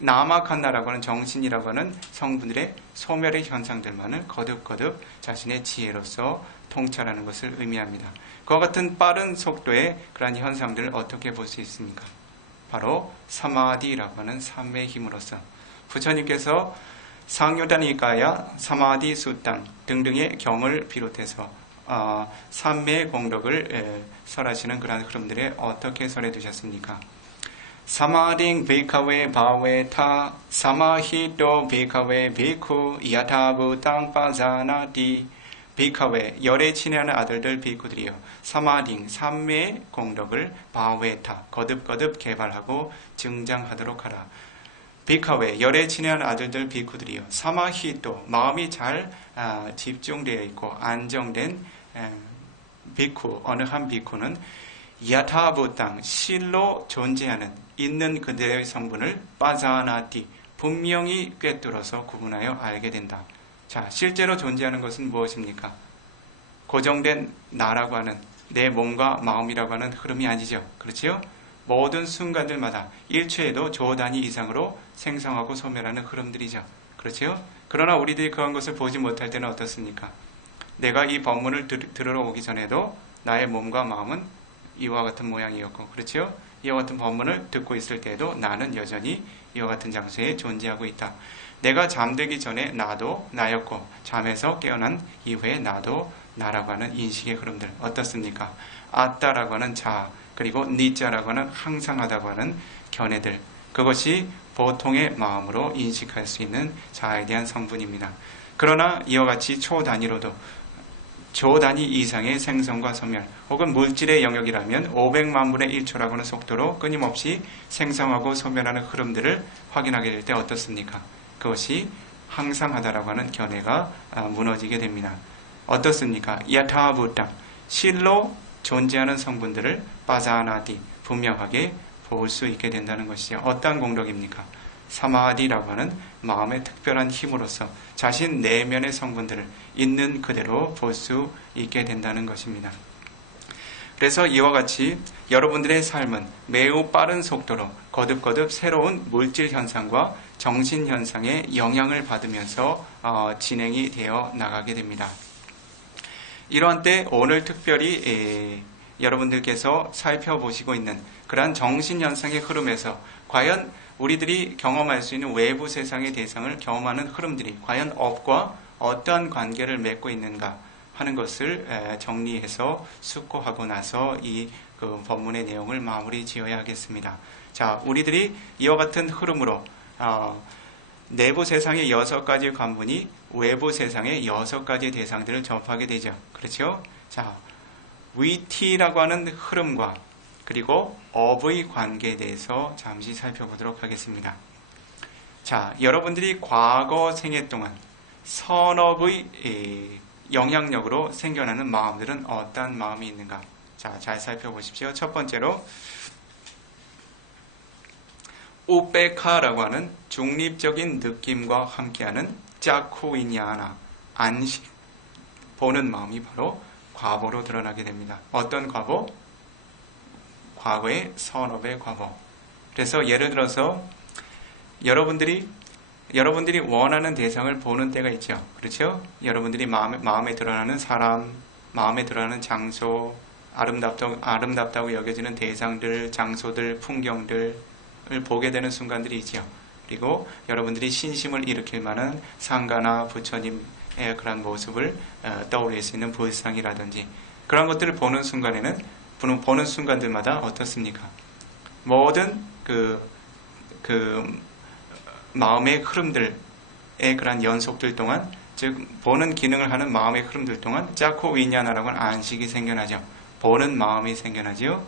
나마칸나라고 하는 정신이라고 하는 성분들의 소멸의 현상들만을 거듭거듭 자신의 지혜로서 통찰하는 것을 의미합니다. 그와 같은 빠른 속도의 그러한 현상들을 어떻게 볼 수 있습니까? 바로 사마디라고 하는 삼매의 힘으로서 부처님께서 상요다니까야 사마디 수땅 등등의 경을 비롯해서 삼매의 공덕을 설하시는 그러한 흐름들에 어떻게 설해 두셨습니까? 사마딩 비카웨 바웨타 사마히도 비카웨 비쿠 야타부땅 빠자나디 비카웨 열에 친애하는 아들들 비쿠들이여 사마딩 삼매의 공덕을 바웨타 거듭거듭 개발하고 증장하도록 하라. 비카웨 열에 친애하는 아들들 비쿠들이여 사마히도 마음이 잘 집중되어 있고 안정된 비쿠 어느 한 비쿠는 야타부땅 실로 존재하는 있는 그대의 성분을 빠자나티 분명히 꿰뚫어서 구분하여 알게 된다. 자, 실제로 존재하는 것은 무엇입니까? 고정된 나라고 하는 내 몸과 마음이라고 하는 흐름이 아니죠. 그렇지요? 모든 순간들마다 일초에도 조 단위 이상으로 생성하고 소멸하는 흐름들이죠. 그렇지요? 그러나 우리들이 그런 것을 보지 못할 때는 어떻습니까? 내가 이 법문을 들으러 오기 전에도 나의 몸과 마음은 이와 같은 모양이었고, 그렇지요? 이와 같은 법문을 듣고 있을 때에도 나는 여전히 이와 같은 장소에 존재하고 있다. 내가 잠들기 전에 나도 나였고, 잠에서 깨어난 이후에 나도 나라고 하는 인식의 흐름들 어떻습니까? 아따라고 하는 자, 그리고 니자라고 하는 항상하다고 하는 견해들, 그것이 보통의 마음으로 인식할 수 있는 자에 대한 성분입니다. 그러나 이와 같이 초단위로도 조 단위 이상의 생성과 소멸 혹은 물질의 영역이라면 500만 분의 1초라고 하는 속도로 끊임없이 생성하고 소멸하는 흐름들을 확인하게 될 때 어떻습니까? 그것이 항상하다라고 하는 견해가 무너지게 됩니다. 어떻습니까? 야타부땅 실로 존재하는 성분들을 빠자나디 분명하게 볼 수 있게 된다는 것이죠. 어떠한 공덕입니까? 사마디라고 하는 마음의 특별한 힘으로서 자신 내면의 성분들을 있는 그대로 볼 수 있게 된다는 것입니다. 그래서 이와 같이 여러분들의 삶은 매우 빠른 속도로 거듭거듭 새로운 물질 현상과 정신 현상에 영향을 받으면서 진행이 되어 나가게 됩니다. 이러한 때 오늘 특별히 여러분들께서 살펴보시고 있는 그러한 정신 현상의 흐름에서 과연 우리들이 경험할 수 있는 외부 세상의 대상을 경험하는 흐름들이 과연 업과 어떠한 관계를 맺고 있는가 하는 것을 정리해서 숙고하고 나서 이 법문의 내용을 마무리 지어야 하겠습니다. 자, 우리들이 이와 같은 흐름으로 내부 세상의 6가지 관분이 외부 세상의 6가지 대상들을 접하게 되죠. 그렇죠? 자, 위티라고 하는 흐름과 그리고 업의 관계에 대해서 잠시 살펴보도록 하겠습니다. 자, 여러분들이 과거 생애 동안 선업의 영향력으로 생겨나는 마음들은 어떠한 마음이 있는가? 자, 잘 살펴보십시오. 첫 번째로 우페카라고 하는 중립적인 느낌과 함께하는 짜쿠이냐나 안식 보는 마음이 바로 과보로 드러나게 됩니다. 어떤 과보? 과거의 선업의 과보. 그래서 예를 들어서 여러분들이 원하는 대상을 보는 때가 있죠. 그렇죠? 여러분들이 마음에 드러나는 사람, 마음에 드러나는 장소, 아름답다고 여겨지는 대상들, 장소들, 풍경들을 보게 되는 순간들이 있죠. 그리고 여러분들이 신심을 일으킬 만한 상가나 부처님의 그런 모습을 떠올릴 수 있는 불상이라든지 그런 것들을 보는 순간들마다 어떻습니까? 모든 그 마음의 흐름들에 그런 연속들 동안, 즉 보는 기능을 하는 마음의 흐름들 동안 자코 위냐나라고 하는 안식이 생겨나죠. 보는 마음이 생겨나죠.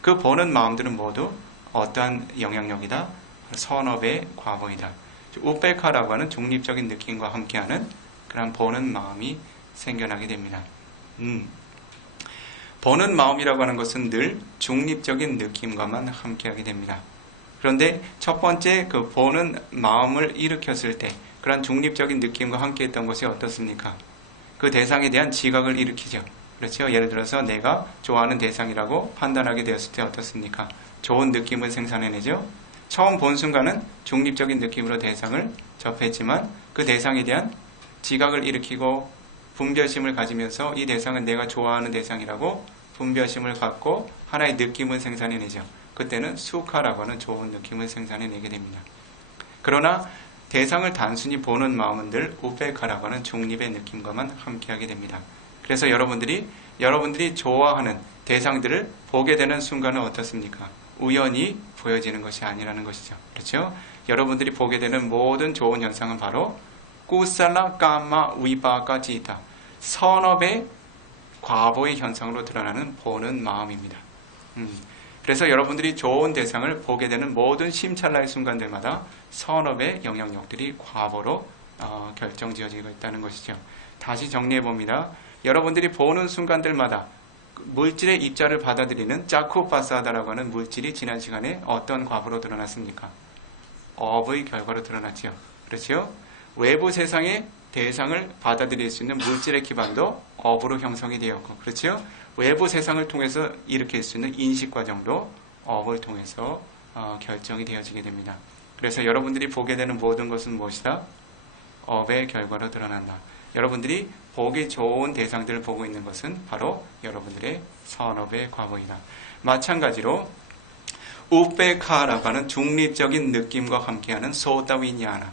그 보는 마음들은 모두 어떠한 영향력이다? 선업의 과보이다. 우페카라고 하는 중립적인 느낌과 함께하는 그런 보는 마음이 생겨나게 됩니다. 보는 마음이라고 하는 것은 늘 중립적인 느낌과만 함께하게 됩니다. 그런데 첫 번째 그 보는 마음을 일으켰을 때 그런 중립적인 느낌과 함께했던 것이 어떻습니까? 그 대상에 대한 지각을 일으키죠. 그렇죠? 예를 들어서 내가 좋아하는 대상이라고 판단하게 되었을 때 어떻습니까? 좋은 느낌을 생산해내죠. 처음 본 순간은 중립적인 느낌으로 대상을 접했지만 그 대상에 대한 지각을 일으키고 분별심을 가지면서 이 대상은 내가 좋아하는 대상이라고 분별심을 갖고 하나의 느낌을 생산해내죠. 그때는 수카라고 하는 좋은 느낌을 생산해내게 됩니다. 그러나 대상을 단순히 보는 마음은 늘 우페카라고 하는 중립의 느낌과만 함께하게 됩니다. 그래서 여러분들이 좋아하는 대상들을 보게 되는 순간은 어떻습니까? 우연히 보여지는 것이 아니라는 것이죠. 그렇죠? 여러분들이 보게 되는 모든 좋은 현상은 바로 꾸살라 까마 위바까지이다. 선업의 과보의 현상으로 드러나는 보는 마음입니다. 그래서 여러분들이 좋은 대상을 보게 되는 모든 심찰나의 순간들마다 선업의 영향력들이 과보로 결정지어지고 있다는 것이죠. 다시 정리해 봅니다. 여러분들이 보는 순간들마다 물질의 입자를 받아들이는 짜쿠파사다라고 하는 물질이 지난 시간에 어떤 과보로 드러났습니까? 업의 결과로 드러났죠. 그렇죠? 외부 세상의 대상을 받아들일 수 있는 물질의 기반도 업으로 형성이 되었고, 그렇죠? 외부 세상을 통해서 일으킬 수 있는 인식 과정도 업을 통해서 결정이 되어지게 됩니다. 그래서 여러분들이 보게 되는 모든 것은 무엇이다? 업의 결과로 드러난다. 여러분들이 보기 좋은 대상들을 보고 있는 것은 바로 여러분들의 선업의 과보이다. 마찬가지로 우페카라고 하는 중립적인 느낌과 함께하는 소다위냐나,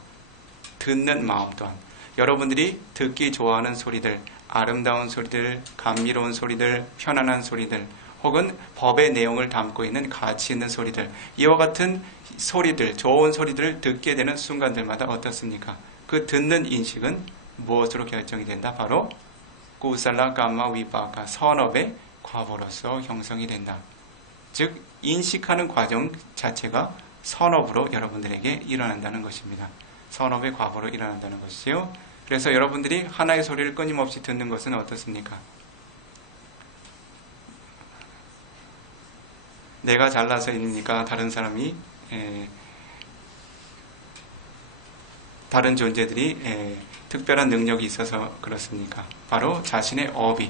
듣는 마음 또한 여러분들이 듣기 좋아하는 소리들, 아름다운 소리들, 감미로운 소리들, 편안한 소리들, 혹은 법의 내용을 담고 있는 가치 있는 소리들, 이와 같은 소리들, 좋은 소리들을 듣게 되는 순간들마다 어떻습니까? 그 듣는 인식은 무엇으로 결정이 된다? 바로 꾸살라 감마 위바가 선업의 과보로서 형성이 된다. 즉 인식하는 과정 자체가 선업으로 여러분들에게 일어난다는 것입니다. 선업의 과보로 일어난다는 것이지요. 그래서 여러분들이 하나의 소리를 끊임없이 듣는 것은 어떻습니까? 내가 잘나서입니까? 다른 사람이 다른 존재들이 특별한 능력이 있어서 그렇습니까? 바로 자신의 업이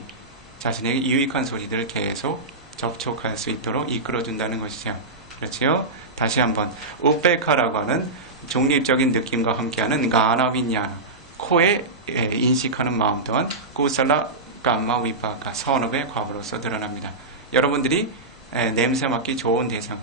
자신에게 유익한 소리들을 계속 접촉할 수 있도록 이끌어준다는 것이죠. 그렇지요? 다시 한번 우페카라고 하는 중립적인 느낌과 함께하는 가나빈야나, 코에 인식하는 마음 또한 구살라 감마 위바가 선업의 과보로서 드러납니다. 여러분들이 냄새 맡기 좋은 대상,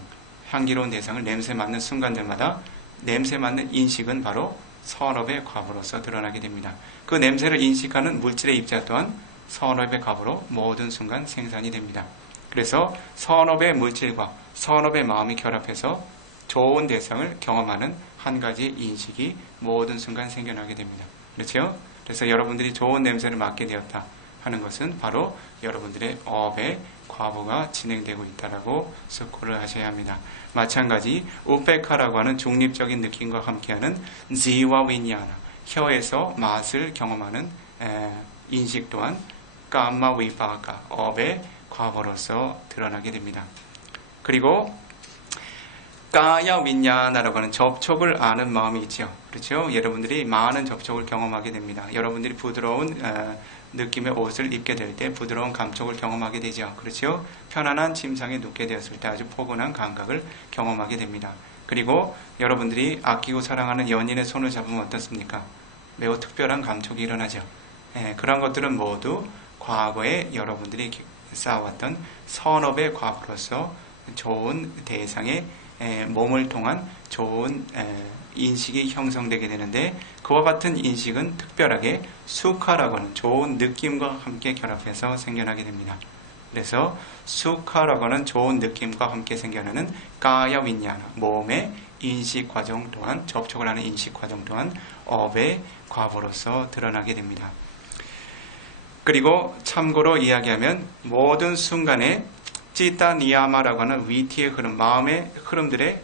향기로운 대상을 냄새 맡는 순간들마다 냄새 맡는 인식은 바로 선업의 과보로서 드러나게 됩니다. 그 냄새를 인식하는 물질의 입자 또한 선업의 과보로 모든 순간 생산이 됩니다. 그래서 선업의 물질과 선업의 마음이 결합해서 좋은 대상을 경험하는 한 가지 인식이 모든 순간 생겨나게 됩니다. 그렇죠? 그래서 여러분들이 좋은 냄새를 맡게 되었다 하는 것은 바로 여러분들의 업의 과보가 진행되고 있다라고 스코를 하셔야 합니다. 마찬가지 우페카라고 하는 중립적인 느낌과 함께하는 지와 위냐나, 혀에서 맛을 경험하는 인식 또한 감마 위바가 업의 과보로서 드러나게 됩니다. 그리고 까야 윈냐나라고 하는 접촉을 아는 마음이 있죠. 그렇죠? 여러분들이 많은 접촉을 경험하게 됩니다. 여러분들이 부드러운 느낌의 옷을 입게 될 때 부드러운 감촉을 경험하게 되죠. 그렇죠? 편안한 침상에 눕게 되었을 때 아주 포근한 감각을 경험하게 됩니다. 그리고 여러분들이 아끼고 사랑하는 연인의 손을 잡으면 어떻습니까? 매우 특별한 감촉이 일어나죠. 그런 것들은 모두 과거에 여러분들이 쌓아왔던 선업의 과보로서 좋은 대상의 몸을 통한 좋은 인식이 형성되게 되는데, 그와 같은 인식은 특별하게 수카라고 하는 좋은 느낌과 함께 결합해서 생겨나게 됩니다. 그래서 수카라고 하는 좋은 느낌과 함께 생겨나는 까야 윈냐나, 몸의 인식 과정 또한, 접촉을 하는 인식 과정 또한 업의 과보로서 드러나게 됩니다. 그리고 참고로 이야기하면 모든 순간에 찌따 니야마라고 하는 위티의 흐름, 마음의 흐름들에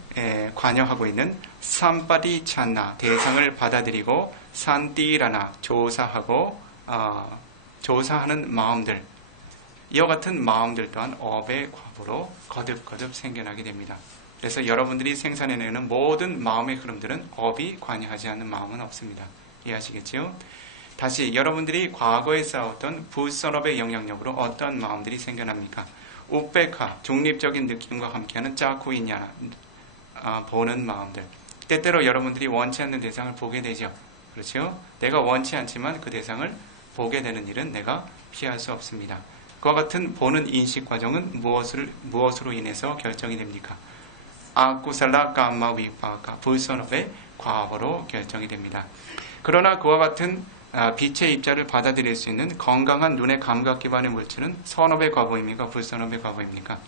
관여하고 있는 삼빠디 찬나, 대상을 받아들이고 산띠라나, 조사하는 마음들, 이와 같은 마음들 또한 업의 과보로 거듭거듭 생겨나게 됩니다. 그래서 여러분들이 생산해내는 모든 마음의 흐름들은 업이 관여하지 않는 마음은 없습니다. 이해하시겠죠? 다시 여러분들이 과거에 쌓았던 불선업의 영향력으로 어떤 마음들이 생겨납니까? 우페카, 중립적인 느낌과 함께하는 짜쿠이냐나, 보는 마음들. 때때로 여러분들이 원치 않는 대상을 보게 되죠. 그렇죠? 내가 원치 않지만 그 대상을 보게 되는 일은 내가 피할 수 없습니다. 그와 같은 보는 인식 과정은 무엇으로 인해서 결정이 됩니까? 아쿠살라 감마 위파가, 불선업의 과보로 결정이 됩니다. 그러나 그와 같은 빛의 입자를 받아들일 수 있는 건강한 눈의 감각 기반의 물질은 선업의 과보입니까? 불선업의 과보입니까?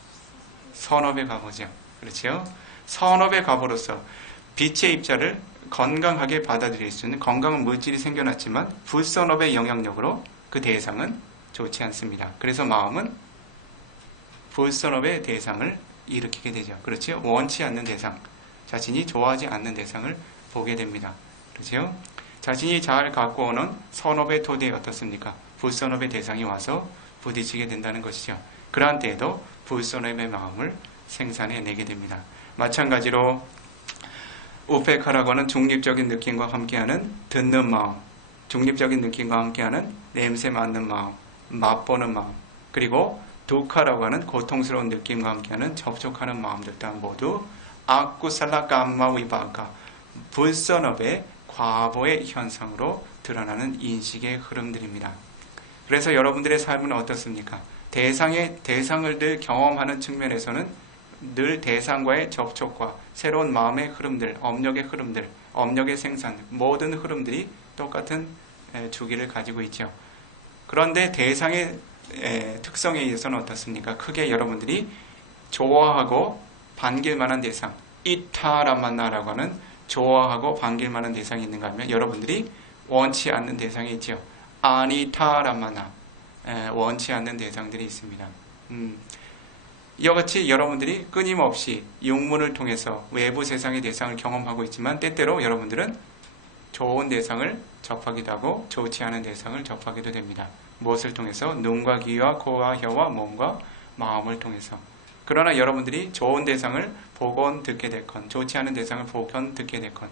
선업의 과보죠. 그렇죠? 선업의 과보로서 빛의 입자를 건강하게 받아들일 수 있는 건강한 물질이 생겨났지만 불선업의 영향력으로 그 대상은 좋지 않습니다. 그래서 마음은 불선업의 대상을 일으키게 되죠. 그렇죠? 원치 않는 대상, 자신이 좋아하지 않는 대상을 보게 됩니다. 그렇죠? 자신이 잘 갖고 오는 선업의 토대에 어떻습니까? 불선업의 대상이 와서 부딪히게 된다는 것이죠. 그러한 때에도 불선업의 마음을 생산해내게 됩니다. 마찬가지로 우페카라고 하는 중립적인 느낌과 함께하는 듣는 마음, 중립적인 느낌과 함께하는 냄새 맡는 마음, 맛보는 마음, 그리고 두카라고 하는 고통스러운 느낌과 함께하는 접촉하는 마음들 또한 모두 아쿠살라 감마 위바가, 불선업의 과보의 현상으로 드러나는 인식의 흐름들입니다. 그래서 여러분들의 삶은 어떻습니까? 대상을 늘 경험하는 측면에서는 늘 대상과의 접촉과 새로운 마음의 흐름들, 업력의 생산, 모든 흐름들이 똑같은 주기를 가지고 있죠. 그런데 대상의 특성에 의해서는 어떻습니까? 크게 여러분들이 좋아하고 반길 만한 대상, 이타라만나라고 하는 좋아하고 반길 만한 대상이 있는가 하면 여러분들이 원치 않는 대상이 있죠. 아니타라만나, 원치 않는 대상들이 있습니다. 이와 같이 여러분들이 끊임없이 육문을 통해서 외부 세상의 대상을 경험하고 있지만 때때로 여러분들은 좋은 대상을 접하기도 하고 좋지 않은 대상을 접하기도 됩니다. 무엇을 통해서? 눈과 귀와 코와 혀와 몸과 마음을 통해서. 그러나 여러분들이 좋은 대상을 보건 듣게 됐건 좋지 않은 대상을 보건 듣게 됐건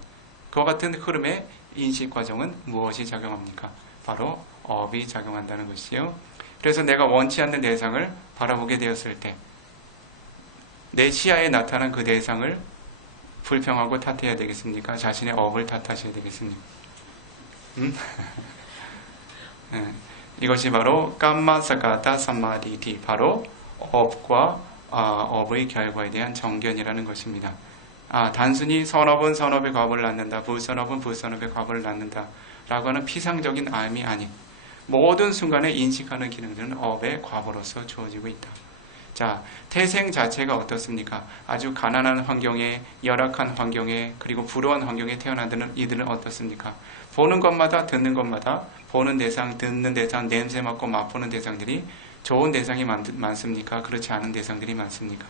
그와 같은 흐름의 인식 과정은 무엇이 작용합니까? 바로 업이 작용한다는 것이요. 그래서 내가 원치 않는 대상을 바라보게 되었을 때 내 시야에 나타난 그 대상을 불평하고 탓해야 되겠습니까? 자신의 업을 탓하셔야 되겠습니까? 이것이 바로 깜마사가타 삼마디티, 바로 업과 업의 결과에 대한 정견이라는 것입니다. 단순히 선업은 선업의 과보를 낳는다, 불선업은 불선업의 과보를 낳는다 라고 하는 피상적인 암이 아닌 모든 순간에 인식하는 기능들은 업의 과보로서 주어지고 있다. 자, 태생 자체가 어떻습니까? 아주 가난한 환경에, 열악한 환경에, 그리고 불우한 환경에 태어나는 이들은 어떻습니까? 보는 것마다, 듣는 것마다, 보는 대상, 듣는 대상, 냄새 맡고 맛보는 대상들이 좋은 대상이 많습니까? 그렇지 않은 대상들이 많습니까?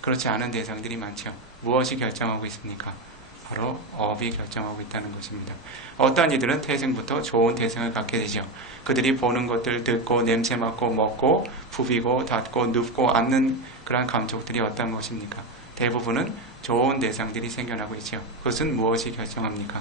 그렇지 않은 대상들이 많죠. 무엇이 결정하고 있습니까? 바로 업이 결정하고 있다는 것입니다. 어떠한 이들은 태생부터 좋은 대상을 갖게 되죠. 그들이 보는 것들, 듣고, 냄새 맡고, 먹고, 부비고, 닿고, 눕고, 앉는 그러한 감촉들이 어떤 것입니까? 대부분은 좋은 대상들이 생겨나고 있죠. 그것은 무엇이 결정합니까?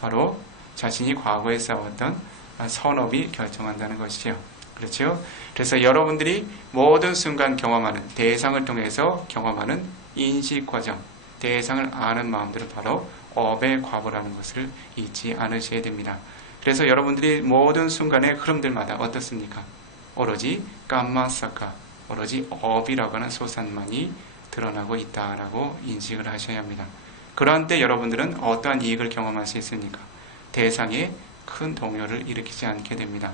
바로 자신이 과거에 쌓았던 선업이 결정한다는 것이죠. 그렇죠? 그래서 여러분들이 모든 순간 경험하는, 대상을 통해서 경험하는 인식 과정, 대상을 아는 마음들은 바로 업의 과보라는 것을 잊지 않으셔야 됩니다. 그래서 여러분들이 모든 순간의 흐름들마다 어떻습니까? 오로지 깜마사카, 오로지 업이라고 하는 소산만이 드러나고 있다라고 인식을 하셔야 합니다. 그러한 때 여러분들은 어떠한 이익을 경험할 수 있습니까? 대상에 큰 동요를 일으키지 않게 됩니다.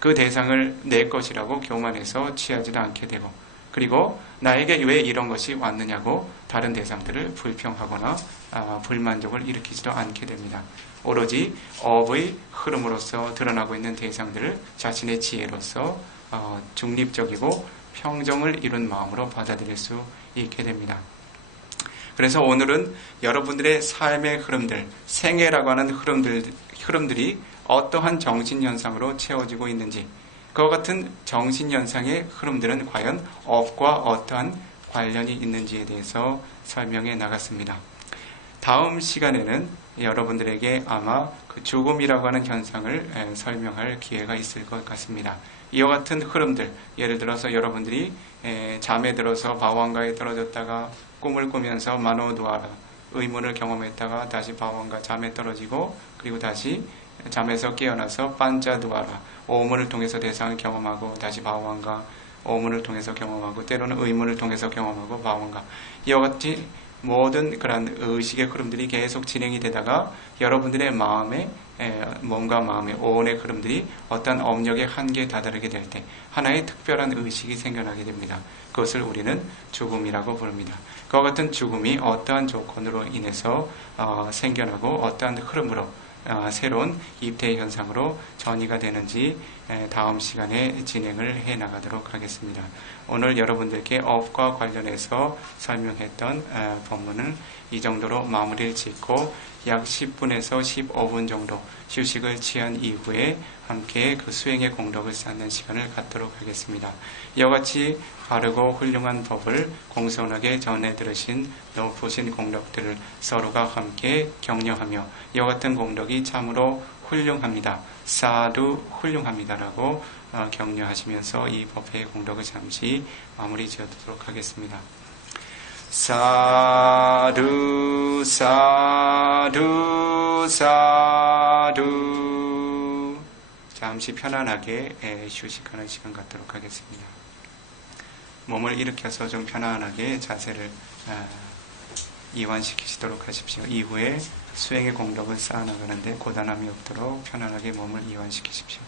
그 대상을 내 것이라고 교만해서 취하지도 않게 되고, 그리고 나에게 왜 이런 것이 왔느냐고 다른 대상들을 불평하거나 불만족을 일으키지도 않게 됩니다. 오로지 업의 흐름으로서 드러나고 있는 대상들을 자신의 지혜로서 중립적이고 평정을 이룬 마음으로 받아들일 수 있게 됩니다. 그래서 오늘은 여러분들의 삶의 흐름들, 생애라고 하는 흐름들이 어떠한 정신현상으로 채워지고 있는지, 그와 같은 정신현상의 흐름들은 과연 업과 어떠한 관련이 있는지에 대해서 설명해 나갔습니다. 다음 시간에는 여러분들에게 아마 그 죽음이라고 하는 현상을 설명할 기회가 있을 것 같습니다. 이와 같은 흐름들, 예를 들어서 여러분들이 잠에 들어서 바왕가에 떨어졌다가 꿈을 꾸면서 마노두아라, 의문을 경험했다가 다시 바왕가 잠에 떨어지고, 그리고 다시 잠에서 깨어나서 반자두아라, 오문을 통해서 대상을 경험하고 다시 바왕가, 오문을 통해서 경험하고 때로는 의문을 통해서 경험하고 바왕가, 이와 같이 모든 그런 의식의 흐름들이 계속 진행이 되다가 여러분들의 몸과 마음의 오온의 흐름들이 어떤 업력의 한계에 다다르게 될 때 하나의 특별한 의식이 생겨나게 됩니다. 그것을 우리는 죽음이라고 부릅니다. 그와 같은 죽음이 어떠한 조건으로 인해서 생겨나고 어떠한 흐름으로 새로운 입퇴 현상으로 전이가 되는지 다음 시간에 진행을 해 나가도록 하겠습니다. 오늘 여러분들께 업과 관련해서 설명했던 본문은 이 정도로 마무리를 짓고 약 10분에서 15분 정도 휴식을 취한 이후에 함께 그 수행의 공덕을 쌓는 시간을 갖도록 하겠습니다. 이와 같이 바르고 훌륭한 법을 공손하게 전해 들으신 높으신 공덕들을 서로가 함께 격려하며 이와 같은 공덕이 참으로 훌륭합니다. 사두 훌륭합니다라고 격려하시면서 이 법회의 공덕을 잠시 마무리 지어도록 하겠습니다. 사두 사두 사두. 잠시 편안하게 휴식하는 시간 갖도록 하겠습니다. 몸을 일으켜서 좀 편안하게 자세를 이완시키시도록 하십시오. 이후에 수행의 공덕을 쌓아나가는데 고단함이 없도록 편안하게 몸을 이완시키십시오.